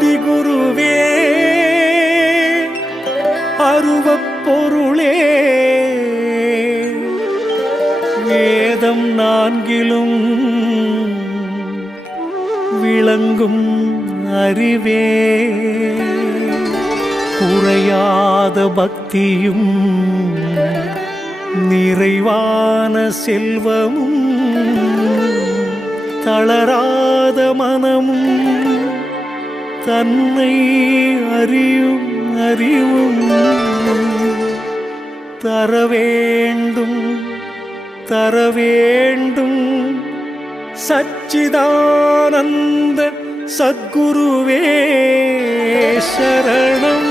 ஆதிகுருவே அருவப் பொருளே. வேதம் நான்கிலும் விளங்கும் அறிவே. குறையாத பக்தியும் நிறைவான செல்வமும் தளராத மனமும் தன்னை அறியும் அறிவும் தர வேண்டும் தர வேண்டும் சச்சிதானந்த சத்குருவே சரணம்.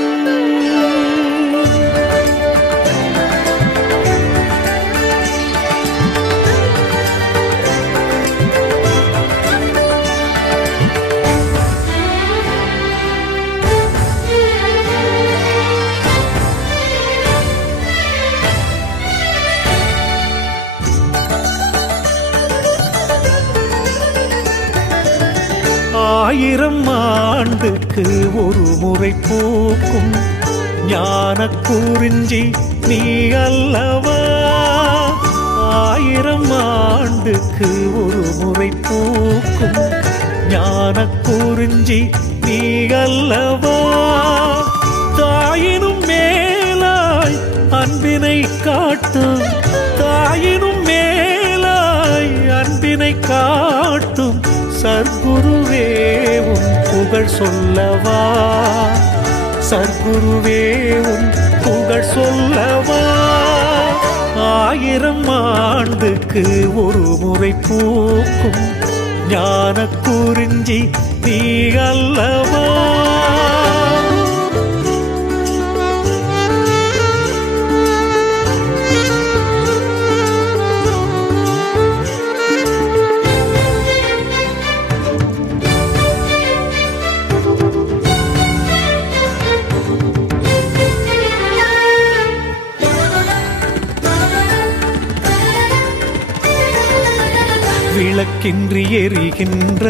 ஆயிரம் ஆண்டுக்கு ஒரு முறை பூக்கும் ஞான குறிஞ்சி நீ அல்லவா? ஆயிரம் ஆண்டுக்கு ஒரு முறை பூக்கும் ஞான குறிஞ்சி நீ அல்லவா? தாயினும் மேலாய் அன்பினை காட்டும் தாயினும் மேலாய் அன்பினை காட்டும் சர்க்குருவே. புகழ் சொல்லவா? சர்க்குருவே உன் புகழ் சொல்லவா? ஆயிரம் ஆண்டுக்கு ஒரு முறை பூக்கும் ஞான குறிஞ்சி நீ அல்லவா? விளக்கின்றி எரிகின்ற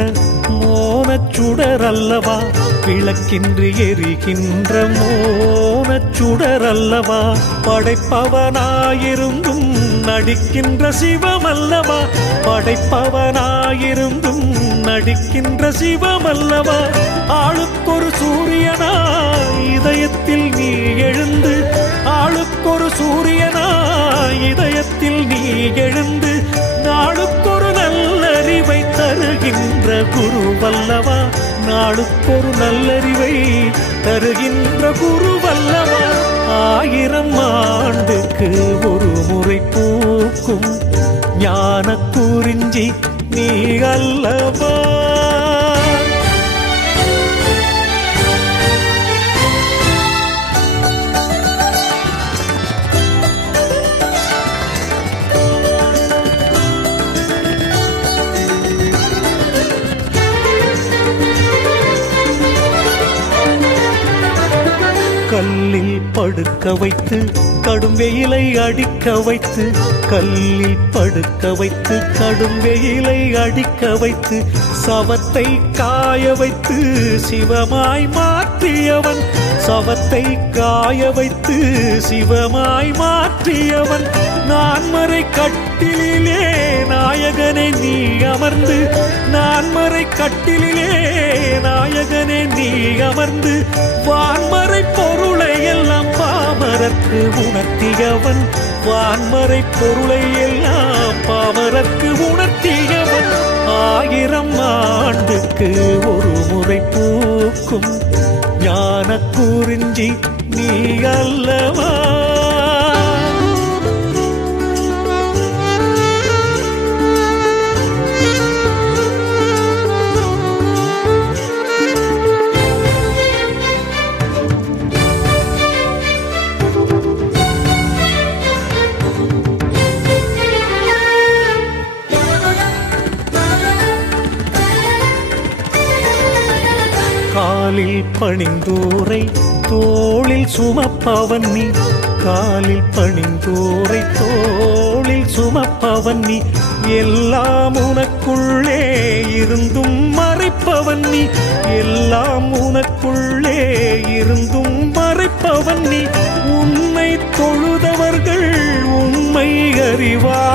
மோனச்சுடர் அல்லவா? விளக்கின்றி எரிகின்ற மோனச்சுடர் அல்லவா? படைப்பவனாயிருந்தும் நடிக்கின்ற சிவமல்லவா படைப்பவனாயிருந்தும் நடிக்கின்ற சிவமல்லவா ஆளுக்கொரு சூரியனா இதயத்தில் நீ எழுந்து ஆளுக்கொரு சூரியனா இதயத்தில் நீ எழுந்து குரு வல்லவா நாளுக்கொரு நல்லறிவை தருகின்ற குரு வல்லவா ஆயிரம் ஆண்டுக்கு ஒரு முறை பூக்கும் ஞான குறிஞ்சி நீ அல்லவா. படுக்க வைத்து கடும் வெயிலை அடிக்க வைத்து கல்லில் படுக்க வைத்து கடும் வெயிலை அடிக்க வைத்து சவத்தை காய வைத்து சிவமாய் மாற்றியவன். சவத்தை காய வைத்து சிவமாய் மாற்றியவன். நான்மறை கட்டிலே நாயகனை நீ அமர்ந்து நான்மறை கட்டிலே நாயகனே நீ அமர்ந்து வான்மறை போ பாமரற்கு உணர்த்தியவன் வான்மறை பொருளை எல்லாம் பாமரற்கு உணர்த்தியவன். ஆயிரம் ஆண்டுக்கு ஒரு முறை பூக்கும் ஞான குறிஞ்சி நீ அல்லவா? பணிந்தோரை தோளில் சுமப்பவன் நீ. காலில் பணிந்தோரை தோளில் சுமப்பவன் நீ. எல்லாம் உனக்குள்ளே இருந்தும் மறைப்பவன் நீ. எல்லாம் உனக்குள்ளே இருந்தும் மறைப்பவன் நீ. உன்னை தொழுதவர்கள் உண்மை அறிவார்.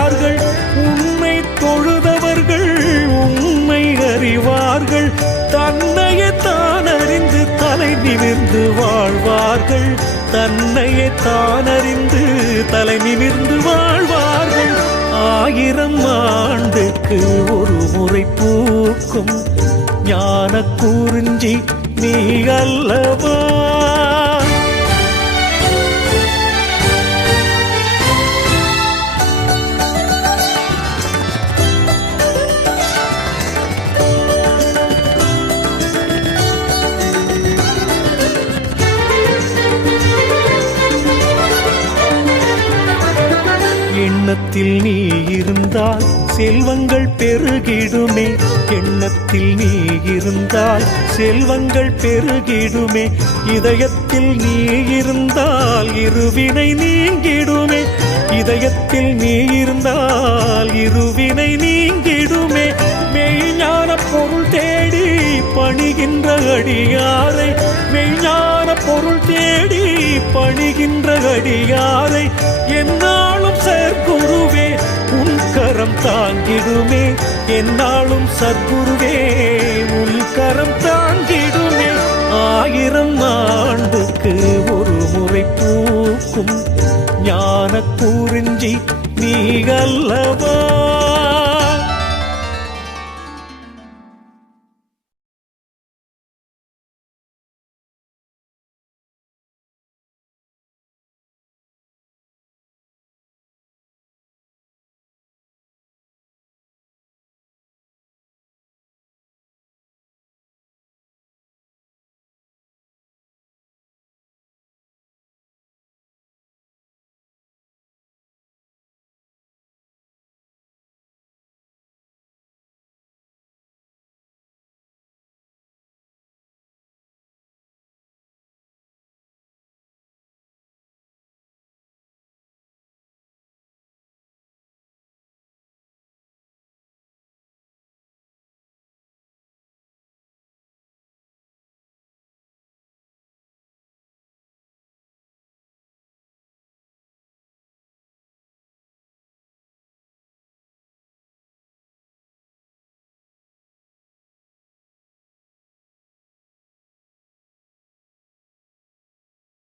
வாழ்வார்கள். தன்னையே தான் அறிந்து தலை நிமிர்ந்து வாழ்வார்கள். ஆயிரம் ஆண்டுக்கு ஒரு முறை பூக்கும். ஞான குறிஞ்சி நீ அல்லவா? எண்ணத்தில் நீ இருந்தால் செல்வங்கள் பெருகிடுமே. எண்ணத்தில் நீ இருந்தால் செல்வங்கள் பெருகிடுமே. இதயத்தில் நீ இருந்தால் இருவினை நீங்கிடுமே. இதயத்தில் நீ இருந்தால் இருவினை நீங்கிடுமே. மெய்ஞான பொருள் தேடி பணிகின்ற அடியாரை. மெய்ஞான பொருள் தேடி பணிகின்ற அடியாரை. என்ன சத்குருவே உன் கரம் தாங்கிடுமே. என்னாலும் சத்குருவே உன் கரம் தாங்கிடுமே. ஆயிரம் ஆண்டுக்கு ஒரு முறை பூக்கும் ஞான குறிஞ்சி நீ அல்லவா?